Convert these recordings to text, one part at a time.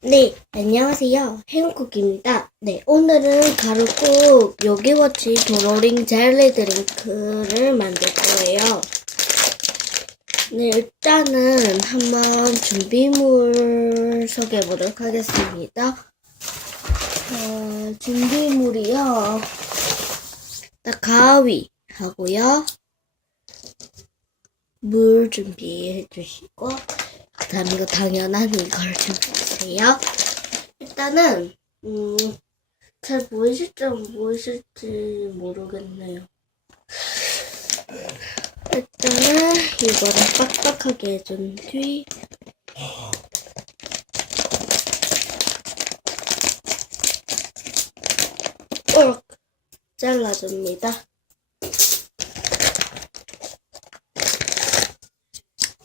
네, 안녕하세요. 해운쿠키입니다. 네, 오늘은 가루국 요기워치 도로링 젤리 드링크를 만들 거예요. 네, 일단은 한번 준비물 소개해 보도록 하겠습니다. 어, 준비물이요. 가위 하고요. 물 준비해 주시고, 그 다음 이거 당연한 이걸 준비해주세요. 일단은, 음, 잘 보이실지 안 보이실지 모르겠네요. 일단은 이거를 빡빡하게 해준 뒤, 꼭 잘라줍니다.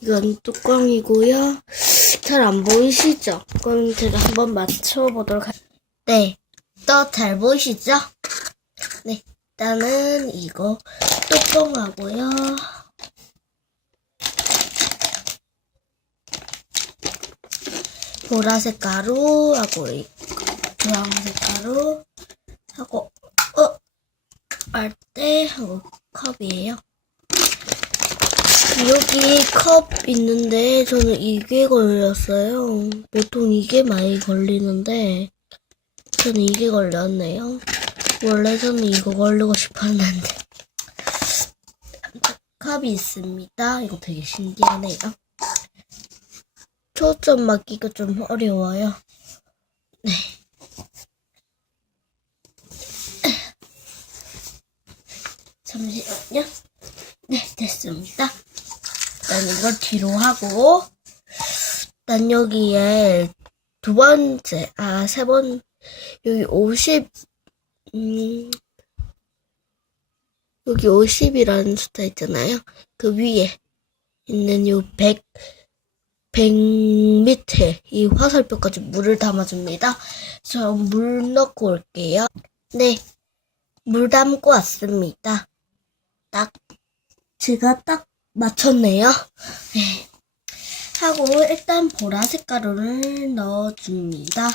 이건 뚜껑이고요. 잘 안 보이시죠? 그럼 제가 한번 맞춰보도록 할 네. 또 잘 보이시죠? 네. 일단은 이거 뚜껑하고요. 보라색 가루 하고 이 주황색 가루 하고 어 빨대하고 컵이에요. 여기 컵 있는데 저는 이게 걸렸어요. 보통 이게 많이 걸리는데 저는 이게 걸렸네요. 원래 저는 이거 걸리고 싶었는데 컵이 있습니다. 이거 되게 신기하네요. 초점 맞기가 좀 어려워요. 네. 잠시만요. 네, 됐습니다. 일단 이걸 뒤로 하고, 일단 여기에 두 번째, 아, 세 번, 여기 50, 음, 여기 50이라는 숫자 있잖아요. 그 위에 있는 요 100, 100 밑에 이 화살표까지 물을 담아줍니다. 저 물 넣고 올게요. 네, 물 담고 왔습니다. 딱 제가 딱 맞췄네요. 네. 하고 일단 보라색 가루를 넣어줍니다.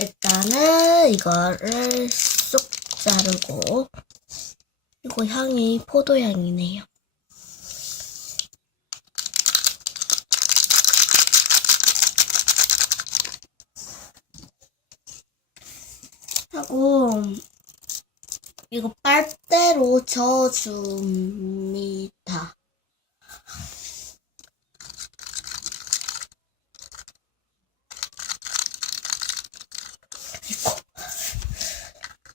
일단은 이거를 쏙 자르고 이거 향이 포도향이네요. 하고 이거 빨대로 저어줍니다.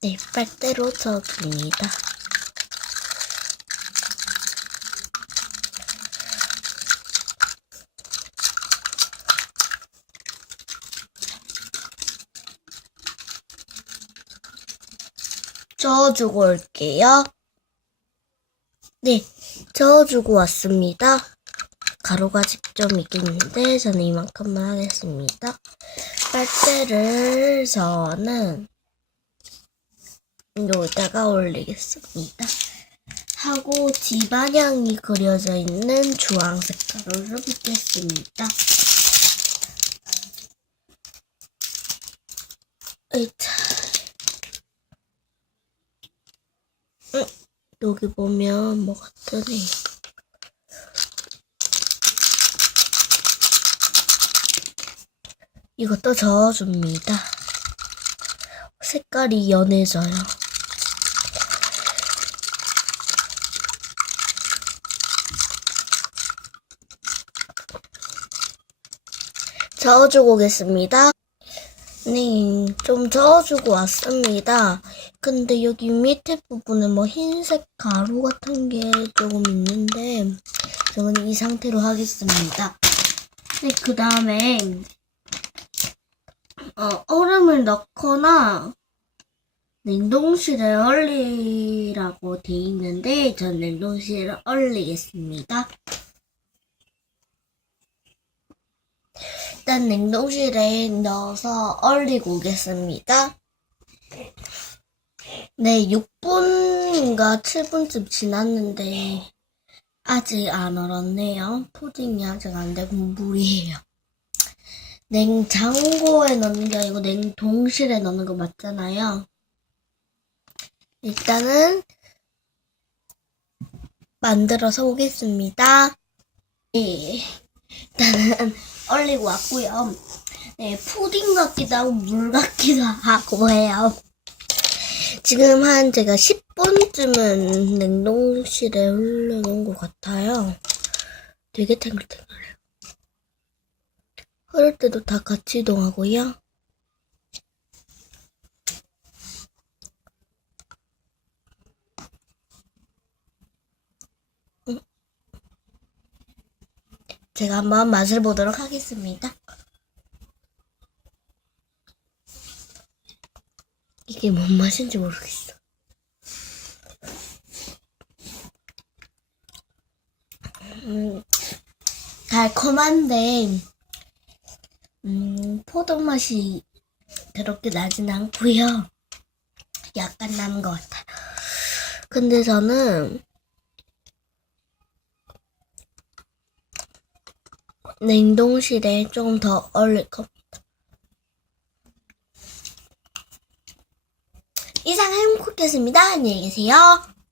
네, 빨대로 저어줍니다. 저어주고 올게요. 네, 저어주고 왔습니다. 가루가 직접 있겠는데 저는 이만큼만 하겠습니다. 빨대를 저는 여기다가 올리겠습니다. 하고 집안향이 그려져 있는 주황색 가루를 붓겠습니다. 으차. 여기 보면 뭐가 뜨네요. 이것도 저어줍니다. 색깔이 연해져요. 저어주고 오겠습니다. 네, 좀 저어주고 왔습니다. 근데 여기 밑에 부분에 뭐 흰색 가루 같은 게 조금 있는데, 저는 이 상태로 하겠습니다. 네, 그 다음에, 어, 얼음을 넣거나, 냉동실에 얼리라고 돼 있는데, 전 냉동실에 얼리겠습니다. 일단 냉동실에 넣어서 얼리고 오겠습니다. 네, 6분인가 7분쯤 지났는데 아직 안 얼었네요. 푸딩이 아직 안 되고 물이에요. 냉장고에 넣는 게 아니고 냉동실에 넣는 거 맞잖아요. 일단은 만들어서 오겠습니다. 네, 일단은 얼리고 왔고요. 네, 푸딩 같기도 하고 물 같기도 하고 해요. 지금 한 제가 10분쯤은 냉동실에 흘려놓은 것 같아요. 되게 탱글탱글해요. 흐를 때도 다 같이 이동하고요. 음. 제가 한번 맛을 보도록 하겠습니다. 이게 뭔 맛인지 모르겠어. 음, 달콤한데, 음, 포도 맛이 그렇게 나진 않고요. 약간 나는 것 같아요. 근데 저는 냉동실에 조금 더 얼릴 겁 니다. 이상 행복했습니다. 안녕히 계세요.